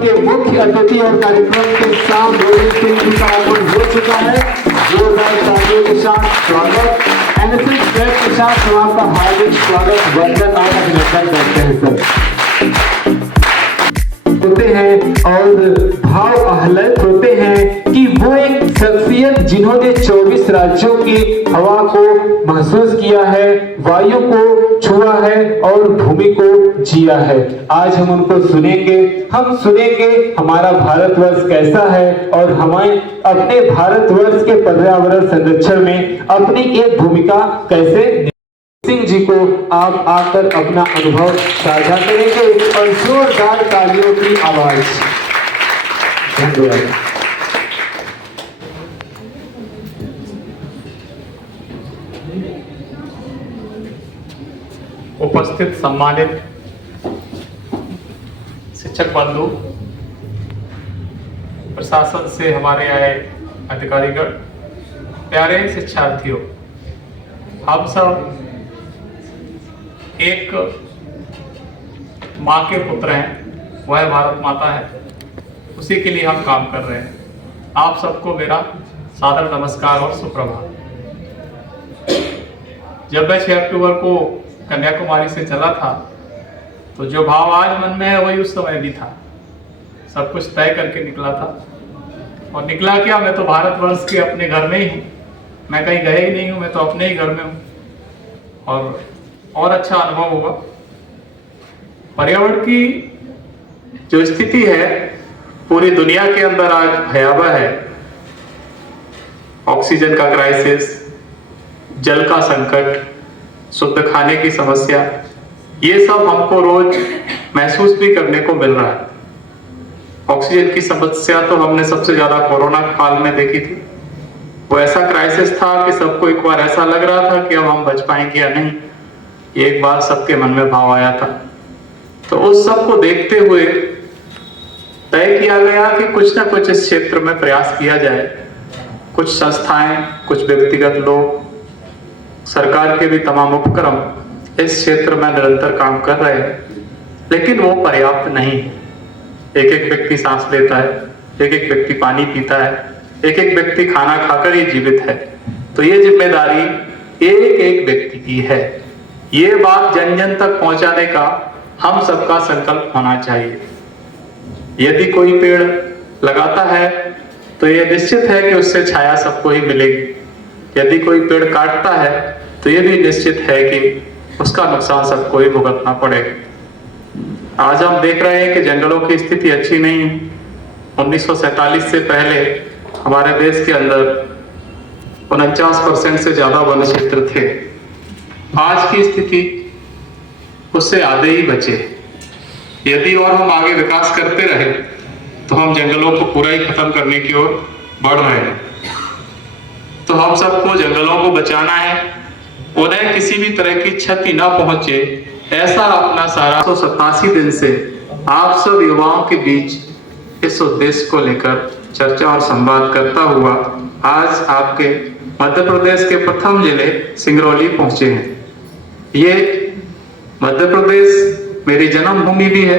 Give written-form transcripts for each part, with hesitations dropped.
के मुख्य अतिथि और कार्यक्रम के साथ रोहित सिंह जी का आगमन हो चुका है। जोरदार तालियों के साथ स्वागत। एनएसएस बैच के साथ हम आपका हार्दिक स्वागत वंदन और अभिनंदन करते हैं सर। होते हैं और भाव आह्लादित होते हैं कि वो एक शख्सियत जिन्होंने 24 राज्यों की हवा को महसूस किया है, वायु को छुआ है और भूमि को जिया है। आज हम उनको सुनेंगे। हम सुनेंगे हमारा भारतवर्ष कैसा है और हमें अपने भारतवर्ष के पर्यावरण संरक्षण में अपनी एक भूमिका कैसे। सिंह जी को आप आकर अपना अनुभव साझा करेंगे और जोरदार तालियों की आवाज। धन्यवाद। उपस्थित सम्मानित शिक्षक बंधु, प्रशासन से हमारे आए अधिकारीगण, प्यारे शिक्षार्थियों, हम सब एक माँ के पुत्र हैं, वह भारत माता है, उसी के लिए हम काम कर रहे हैं। आप सबको मेरा सादर नमस्कार और सुप्रभात। जब मैं 6 अक्टूबर को कन्याकुमारी से चला था तो जो भाव आज मन में है वही उस समय भी था। सब कुछ तय करके निकला था और निकला क्या, मैं तो भारतवर्ष के अपने घर में ही हूँ, मैं कहीं गए ही नहीं हूँ, मैं तो अपने ही घर में हूँ और अच्छा अनुभव होगा। पर्यावरण की जो स्थिति है पूरी दुनिया के अंदर आज भयावह है। ऑक्सीजन का क्राइसिस, जल का संकट, शुद्ध खाने की समस्या, ये सब हमको रोज महसूस भी करने को मिल रहा है। ऑक्सीजन की समस्या तो हमने सबसे ज्यादा कोरोना काल में देखी थी। वो ऐसा क्राइसिस था कि सबको एक बार ऐसा लग रहा था कि अब हम बच पाएंगे या नहीं। एक बार सबके मन में भाव आया था। तो उस सब को देखते हुए तय किया गया कि कुछ ना कुछ इस क्षेत्र में प्रयास किया जाए। कुछ संस्थाएं, कुछ व्यक्तिगत लोग, सरकार के भी तमाम उपक्रम इस क्षेत्र में निरंतर काम कर रहे हैं, लेकिन वो पर्याप्त नहीं है। एक एक व्यक्ति सांस लेता है, एक एक व्यक्ति पानी पीता है, एक एक व्यक्ति खाना खाकर ही जीवित है। तो ये जिम्मेदारी एक एक व्यक्ति की है। ये बात जन जन तक पहुंचाने का हम सबका संकल्प होना चाहिए। यदि कोई पेड़ लगाता है तो ये निश्चित है कि उससे छाया सबको ही मिलेगी। यदि कोई पेड़ काटता है तो ये भी निश्चित है कि उसका नुकसान सबको ही भुगतना पड़ेगा। आज हम देख रहे हैं कि जंगलों की स्थिति अच्छी नहीं है। 1947 से पहले हमारे देश के अंदर 49% से ज्यादा वन क्षेत्र थे। आज की स्थिति उससे आधे ही बचे। यदि और हम आगे विकास करते रहे तो हम जंगलों को पूरा ही खत्म करने की ओर बढ़ रहे हैं। तो हम सबको जंगलों को बचाना है, उन्हें किसी भी तरह की क्षति न पहुंचे, ऐसा अपना सारा 187 दिन से आप सब युवाओं के बीच इस उद्देश्य को लेकर चर्चा और संवाद करता हुआ आज आपके मध्य प्रदेश के प्रथम जिले सिंगरौली पहुंचे हैं। ये मध्य प्रदेश मेरी जन्मभूमि भी है,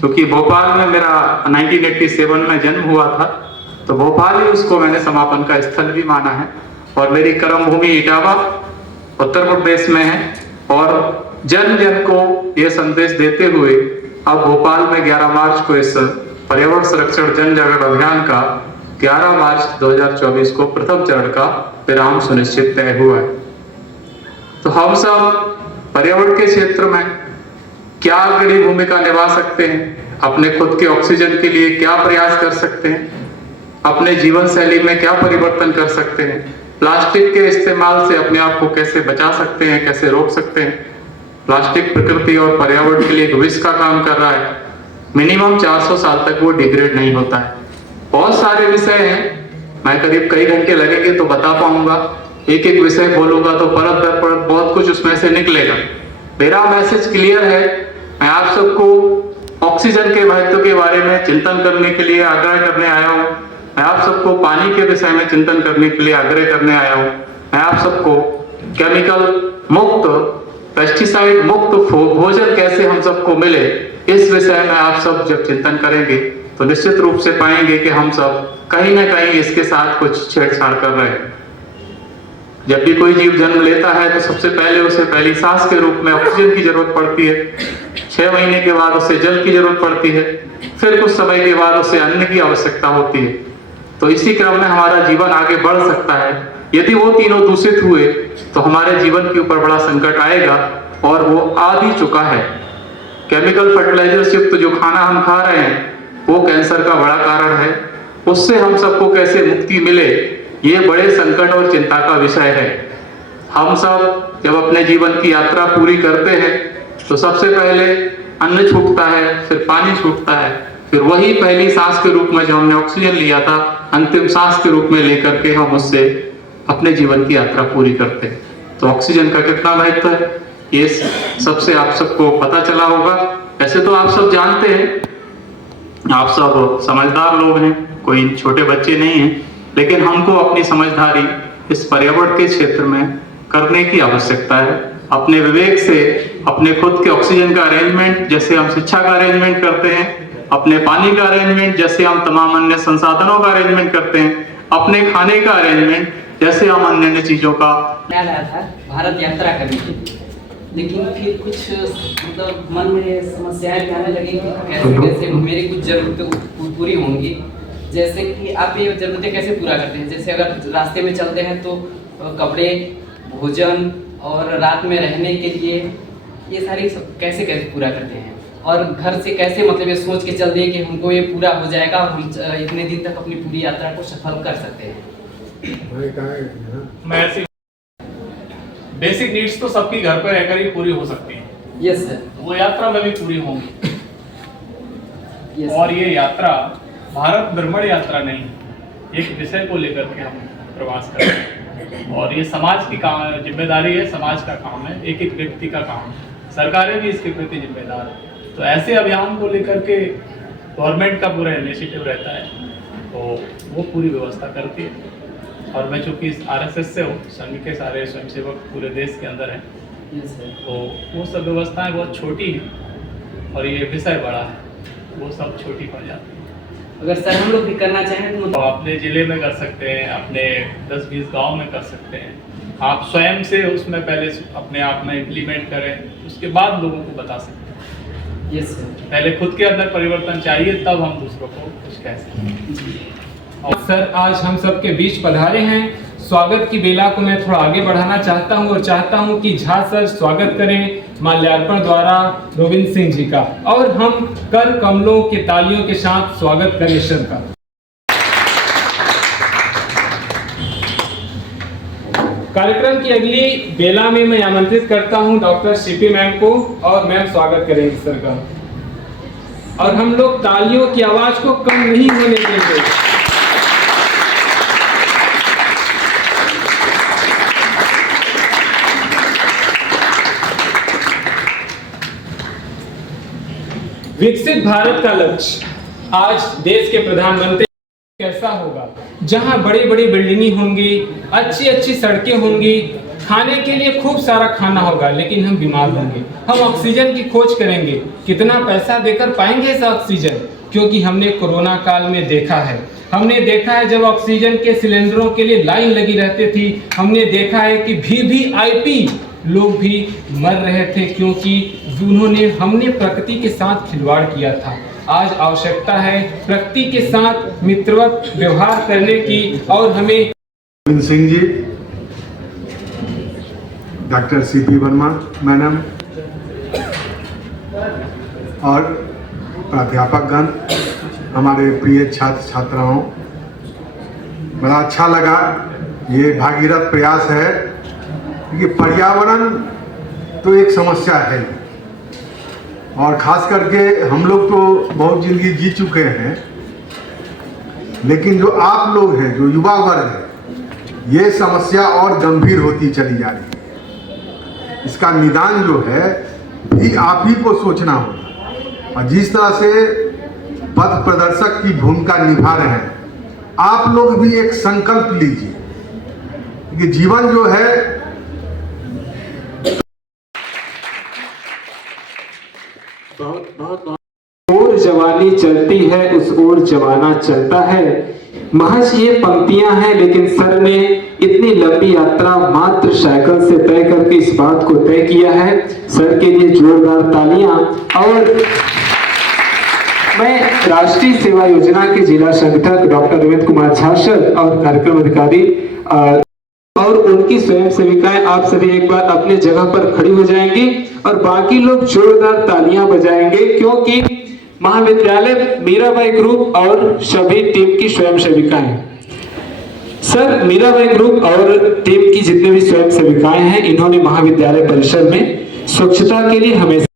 क्योंकि भोपाल में मेरा 1987 में जन्म हुआ था, तो भोपाल ही उसको मैंने समापन का स्थल भी माना है। और मेरी कर्म भूमि इटावा उत्तर प्रदेश में है। और जन जन को ये संदेश देते हुए अब भोपाल में 11 मार्च को इस पर्यावरण संरक्षण जन जागरण अभियान का 11 मार्च 2024 को प्रथम चरण का विराम सुनिश्चित तय हुआ है। तो हम सब पर्यावरण के क्षेत्र में क्या अग्रणी भूमिका निभा सकते हैं, अपने खुद के ऑक्सीजन के लिए क्या प्रयास कर सकते हैं, अपने जीवन शैली में क्या परिवर्तन कर सकते हैं, प्लास्टिक के इस्तेमाल से अपने आप को कैसे बचा सकते हैं, कैसे रोक सकते हैं। प्लास्टिक प्रकृति और पर्यावरण के लिए एक विष का काम कर रहा है। मिनिमम 400 साल तक वो डिग्रेड नहीं होता है। बहुत सारे विषय हैं, मैं करीब कई घंटे लगेंगे तो बता पाऊंगा। एक एक विषय बोलूंगा तो परत दर परत बहुत कुछ उसमें से निकलेगा। मेरा मैसेज क्लियर है। मैं आप सबको ऑक्सीजन के महत्व के बारे में चिंतन करने के लिए आग्रह करने आया हूँ। मैं आप सबको पानी के विषय में चिंतन करने के लिए आग्रह करने आया हूँ। मैं आप सबको केमिकल मुक्त, पेस्टिसाइड मुक्त भोजन कैसे हम सबको मिले, इस विषय में आप सब जब चिंतन करेंगे तो निश्चित रूप से पाएंगे कि हम सब कहीं ना कहीं इसके साथ कुछ छेड़छाड़ कर रहे हैं। जब भी कोई जीव जन्म लेता है तो सबसे पहले उसे पहली सांस के रूप में ऑक्सीजन की जरूरत पड़ती है, 6 महीने के बाद उसे जल की जरूरत पड़ती है, फिर कुछ समय के बाद उसे अन्न की आवश्यकता होती है। तो इसी क्रम में हमारा जीवन आगे बढ़ सकता है। यदि वो तीनों दूषित हुए तो हमारे जीवन के ऊपर बड़ा संकट आएगा, और वो आ भी चुका है। केमिकल फर्टिलाइजर्स युक्त जो खाना हम खा रहे हैं वो कैंसर का बड़ा कारण है। उससे हम सबको कैसे मुक्ति मिले, ये बड़े संकट और चिंता का विषय है। हम सब जब अपने जीवन की यात्रा पूरी करते हैं तो सबसे पहले अन्न छूटता है, फिर पानी छूटता है, फिर वही पहली सांस के रूप में जो हमने ऑक्सीजन लिया था अंतिम सांस के रूप में लेकर के हम उससे अपने जीवन की यात्रा पूरी करते हैं। तो ऑक्सीजन का कितना महत्व है ये सबसे आप सबको पता चला होगा। ऐसे तो आप सब जानते हैं, आप सब समझदार लोग हैं, कोई छोटे बच्चे नहीं हैं, लेकिन हमको अपनी समझदारी इस पर्यावरण के क्षेत्र में करने की आवश्यकता है। अपने विवेक से अपने खुद के ऑक्सीजन का अरेंजमेंट जैसे हम शिक्षा का अरेंजमेंट करते हैं, अपने पानी का अरेंजमेंट जैसे हम तमाम अन्य संसाधनों का अरेंजमेंट करते हैं, अपने खाने का अरेंजमेंट जैसे हम अन्य चीजों का। ख्याल आया था भारत यात्रा करने के लिए, लेकिन फिर कुछ मतलब मन में समस्याएं आने लगी कि कैसे कैसे मेरी कुछ जरूरतें पूरी होंगी। जैसे कि आप ये जरूरतें कैसे पूरा करते हैं? जैसे अगर रास्ते में चलते हैं तो कपड़े, भोजन और रात में रहने के लिए ये सारी कैसे कैसे पूरा करते हैं? और घर से कैसे मतलब ये सोच के चलते हैं कि हमको ये पूरा हो जाएगा और हम इतने दिन तक अपनी पूरी यात्रा को सफल कर सकते हैं? मैं ऐसे बेसिक नीड्स तो सबकी घर पर रहकर ही पूरी हो सकती है। Yes sir. वो यात्रा में भी पूरी होंगी। यस और ये यात्रा भारत भ्रमण यात्रा नहीं, एक विषय को लेकर के हम प्रवास करते हैं और ये समाज की काम जिम्मेदारी है, समाज का काम है, एक एक व्यक्ति का काम है, सरकारें भी इसके प्रति जिम्मेदार है। तो ऐसे अभियान को लेकर के गवर्नमेंट का पूरा इनिशिएटिव रहता है, तो वो पूरी व्यवस्था करती है। और मैं चूँकि RSS से हूँ, संघ के सारे स्वयंसेवक पूरे देश के अंदर हैं, तो वो सब व्यवस्थाएं बहुत छोटी हैं और ये विषय बड़ा है, वो सब छोटी पड़ जाती है। अगर सर हम लोग भी करना चाहें तो अपने ज़िले में कर सकते हैं, अपने 10-20 गांव में कर सकते हैं। आप स्वयं से उसमें पहले अपने आप में इम्प्लीमेंट करें, उसके बाद लोगों को बता सकते हैं। Yes sir. पहले खुद के अंदर परिवर्तन चाहिए, तब हम दूसरों को कुछ कह सकते हैं। सर आज हम सबके बीच पधारे हैं। स्वागत की बेला को मैं थोड़ा आगे बढ़ाना चाहता हूं और चाहता हूं कि झा सर स्वागत करें माल्यार्पण द्वारा गोविंद सिंह जी का, और हम कर कमलों के तालियों के साथ स्वागत करें सर का। कार्यक्रम की अगली बेला में मैं आमंत्रित करता हूं डॉक्टर सीपी मैम को, और मैम स्वागत करेंगे सर का। और हम लोग तालियों की आवाज को कम नहीं होने देंगे। विकसित भारत का लक्ष्य आज देश के प्रधानमंत्री कैसा होगा, जहां बड़ी बड़ी बिल्डिंगें होंगी, अच्छी अच्छी सड़कें होंगी, खाने के लिए खूब सारा खाना होगा, लेकिन हम बीमार होंगे। हम ऑक्सीजन की खोज करेंगे, कितना पैसा देकर पाएंगे ऐसा ऑक्सीजन? क्योंकि हमने कोरोना काल में देखा है, हमने देखा है जब ऑक्सीजन के सिलेंडरों के लिए लाइन लगी रहती थी, हमने देखा है कि VVIP लोग भी मर रहे थे, क्योंकि हमने प्रकृति के साथ खिलवाड़ किया था। आज आवश्यकता है प्रकृति के साथ मित्रवत व्यवहार करने की, और हमें Govind Singh ji, doctor CP Verma madam और प्राध्यापकगण, हमारे प्रिय छात्र छात्राओं, बड़ा अच्छा लगा। ये भागीरथ प्रयास है कि पर्यावरण तो एक समस्या है, और खास करके हम लोग तो बहुत जिंदगी जी चुके हैं, लेकिन जो आप लोग हैं, जो युवा वर्ग है, ये समस्या और गंभीर होती चली जा रही है। इसका निदान जो है भी आप ही को सोचना होगा, और जिस तरह से पथ प्रदर्शक की भूमिका निभा रहे हैं, आप लोग भी एक संकल्प लीजिए कि जीवन जो है बहुत और जवानी चलती है उस ओर जमाना चलता है। महज ये पंक्तियां हैं, लेकिन सर ने इतनी लंबी यात्रा मात्र साइकिल से तय करके इस बात को तय किया है। सर के लिए जोरदार तालियां। और मैं राष्ट्रीय सेवा योजना के जिला संगठक डॉक्टर रविंद्र कुमार झा सर और कार्यक्रम अधिकारी और उनकी स्वयं सेविकाएं, आप सभी एक बार अपने जगह पर खड़ी हो जाएंगी और बाकी लोग जोरदार तालियां बजाएंगे, क्योंकि महाविद्यालय मीराबाई ग्रुप और सभी टीम की स्वयं सेविकाएं। सर, मीराबाई ग्रुप और टीम की जितने भी स्वयं सेविकाएं हैं, इन्होंने महाविद्यालय परिसर में स्वच्छता के लिए हमेशा